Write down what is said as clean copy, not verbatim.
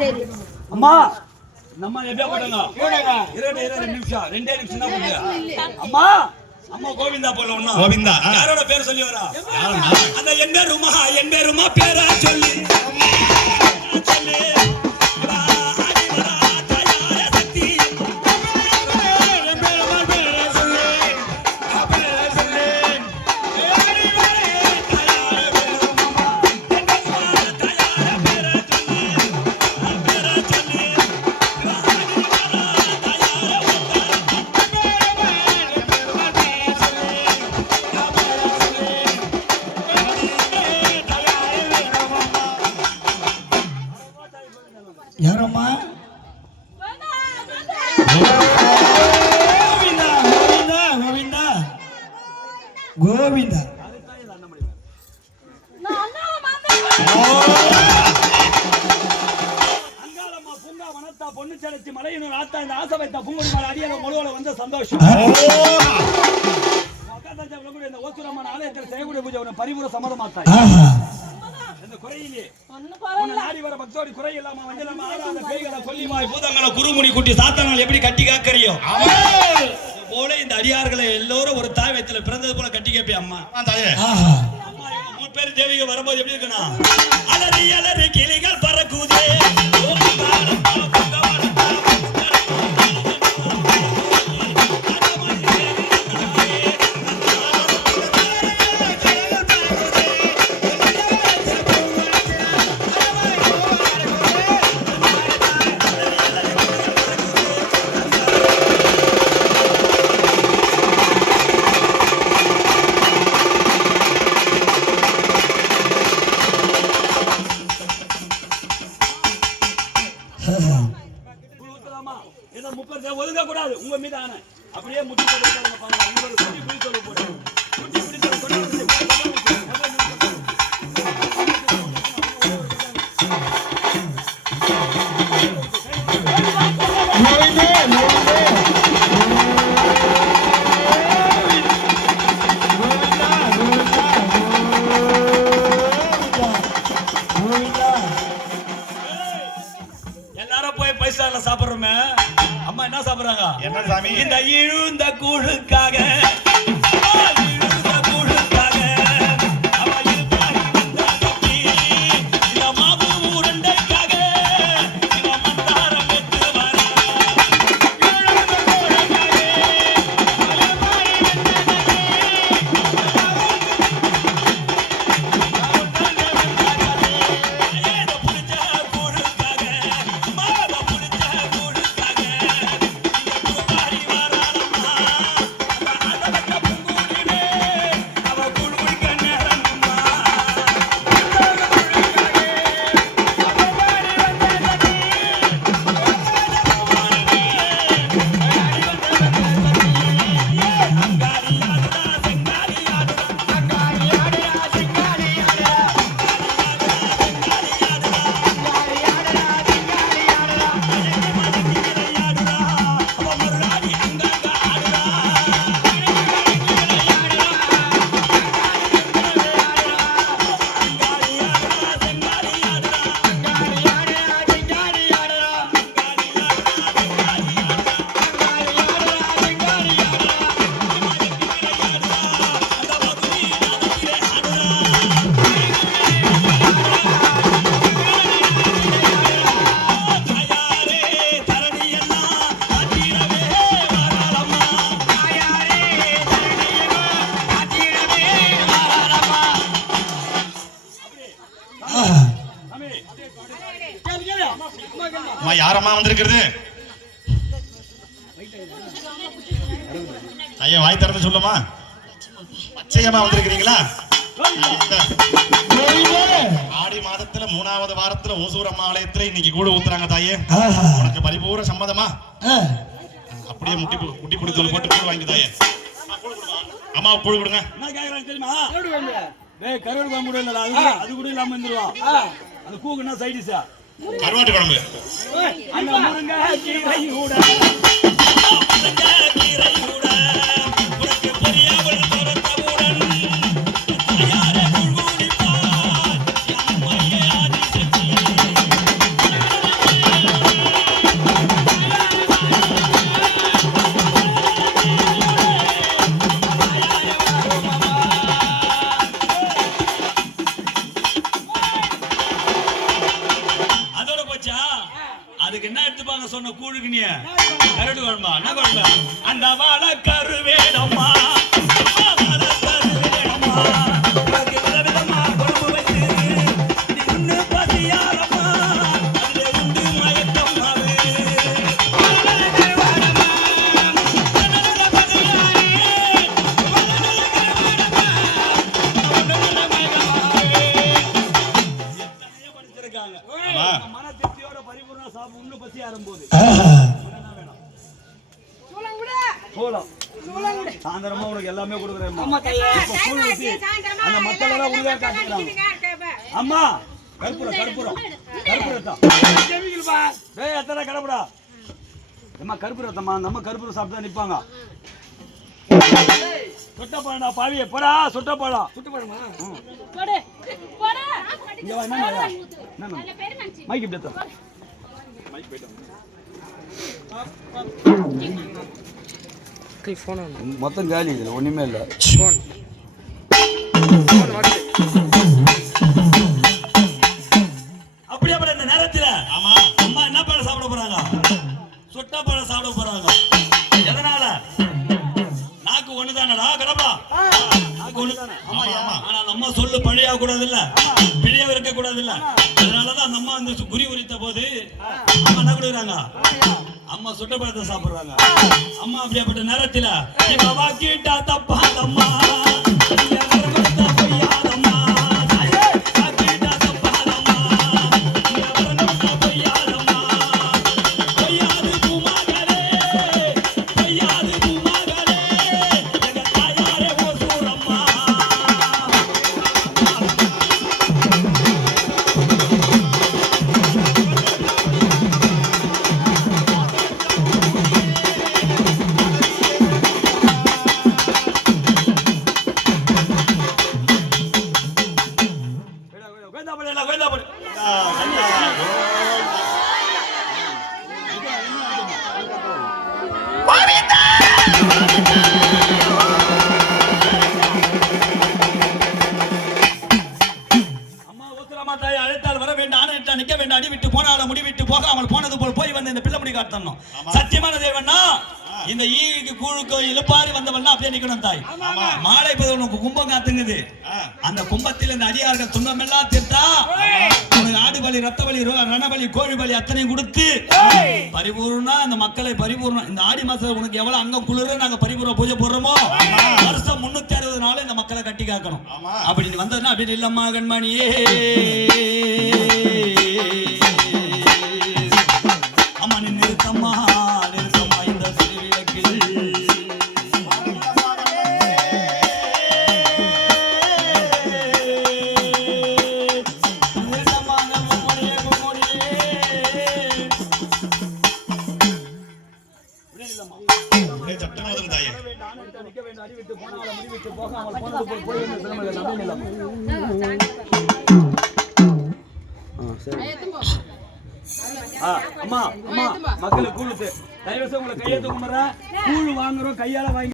சரி அம்மா நம்ம எப்படியா போட்டாங்க 2 நிமிஷம் 2 நிமிஷம் தான் போடுங்க அம்மா அம்மா கோவிந்தா போல ஒண்ணு கோவிந்தா யாரோட பேர் சொல்லி வரா அந்த என் பேருமா பேரை சொல்லி யாரம்மா கோவிந்தா பொண்ணு செலுத்தி மலையினூர் ஆத்தா இந்த ஆசை வைத்த பூங்குடி மலை அடியார முழுவல வந்த சந்தோஷம் இந்த ஓசுரமான ஆலயத்தில் செய்யக்கூடிய பூஜை பரிபூர சம்மதமாத்தாய் இந்த குறையிலே நாடி வர பக்தோடி குறை இல்லாம வஞ்சலமா ஆடாத பேய்களை கொல்லிமாய் பூதங்களை குருமுனி குட்டி சாத்தானால் எப்படி கட்டி காக்கறியோ போல இந்த அடியார்களை எல்லோரும் ஒரு தாய் வயித்துல பிறந்தது போல கட்டி கேப்பே அம்மா தாயே மூணு பேர் தேவிக வரும்போது எப்படி இருக்கணும் அலறி அலறி கிளிகள் பறக்குதே ஒதுங்க கூடாது உங்க மீது ஆன அப்படியே முட்டி எல்லாரும் போய் பைசால சாப்பிடுறோமே அம்மா என்ன சாப்பிடுறாங்க என்ன சாமி இந்த இழுந்த கூழுக்காக யாரம்மா வந்திருக்கிறது ஐயா வாய் திறந்து சொல்லுமா பச்சையம்மா வந்திருக்கிறீங்களா ஆடி மாதத்துல 3வது வாரத்துல ஓசூரம்மா ஆலயத்துல இன்னைக்கு கூழ ஊத்துறாங்க தாயே உனக்கு பரிபூர சம்மதமா அப்படியே முட்டி குடித்தோல் போட்டு கூழ் வாங்கி தாயே அம்மா கூழ் கொடுங்க என்ன கேக்குறாங்க தெரியுமா டேய் கருவாடு குழம்பு இல்லடா அது கூட இல்லாம இருந்துருவா அது கூகுனா சைடிஸா கருவாட்டு குழம்பு அந்த முருங்கை கீரை கூட அதுக்கு என்ன எடுத்துப்பாங்க சொன்ன கூழுக்கு நீ கரடு குழம்பா என்ன குழம்பு அந்த வாழ கரு வேணுமா விதவிதமா குழம்பு வச்சு நின்னு பசியாரமா அதுல உண்டு மயக்கம் படிச்சிருக்காங்க மன திருப்தியோட பரிபூர்ண சாப்பிட்டு உண்டு பசி ஆரம்போது சாயந்தரமா உனக்கு எல்லாமே கொடுக்குறேன் அந்த மக்கள் எல்லாம் உள்ள காட்டுறாங்க அம்மா கற்பூரம் கற்பூரம் கற்பூரத்தான் எத்தனை கடப்புடா அம்மா கற்பூரத்தம்மா நம்ம கற்பூரம் சாப்பிட்டு நிப்பாங்க சுட்டப்பழம் பாவிய போடா சுட்டப்பழம் சுட்டப்பழமா மைக் இப்படி மொத்தம் காலி இதுல ஒண்ணுமே இல்ல அப்படியே இந்த நேரத்துல ஆமா அம்மா என்ன பழம் சாப்பிட போறாங்க சுட்ட பழம் சாப்பிட போறாங்க எதனால நாக்கு ஒண்ணுதானடா கடப்பா நாக்கு ஒண்ணுதானே ஆனா நம்ம சொல்லு பழியா கூடாது இல்ல பிழையா இருக்க கூடாது இல்ல அதனாலதான் அந்த அம்மா அந்த குறி உரித்த போது அம்மா என்ன கொடுக்குறாங்க அம்மா சுட்ட பழத்தை சாப்பிடுறாங்க அம்மா அப்படியாப்பட்ட நேரத்துல இப்ப வாக்கிட்டா தப்பாதம்மா நிக்க வேண்டாம் அடி விட்டு போனால முடி விட்டு போகாமல் போனது போல் போய் வந்து இந்த பிள்ளை முடி காட்டணும் சத்தியமான தேவன்னா இந்த ஈக்கு கூழுக்கு இழுப்பாரி வந்தவன்னா அப்படியே நிக்கணும் தாய் மாலை இப்ப உனக்கு கும்பம் காத்துங்குது அந்த கும்பத்தில் இந்த அடியார்கள் துன்பம் எல்லாம் தீர்த்தா உனக்கு ஆடு பலி ரத்த பலி ரணபலி கோழி பலி அத்தனையும் கொடுத்து பரிபூர்ணா இந்த மக்களை பரிபூர்ணம் இந்த ஆடி மாசம் உனக்கு எவ்வளவு அங்கம் குளிர நாங்க பரிபூர்ண பூஜை போடுறோமோ வருஷம் 360 நாள் இந்த மக்களை கட்டி காக்கணும் அப்படி வந்ததுன்னா அப்படி இல்லம்மா கண்மணியே அம்மா நிறுத்தம்மா நிறுத்தம்மா இந்த திருவிளக்கில் அம்மா அம்மா மக்களுக்கு கூழு தயவு செய்து உங்களை கையை தூக்குறேன் கூழ் வாங்குறோம் கையால வாங்கி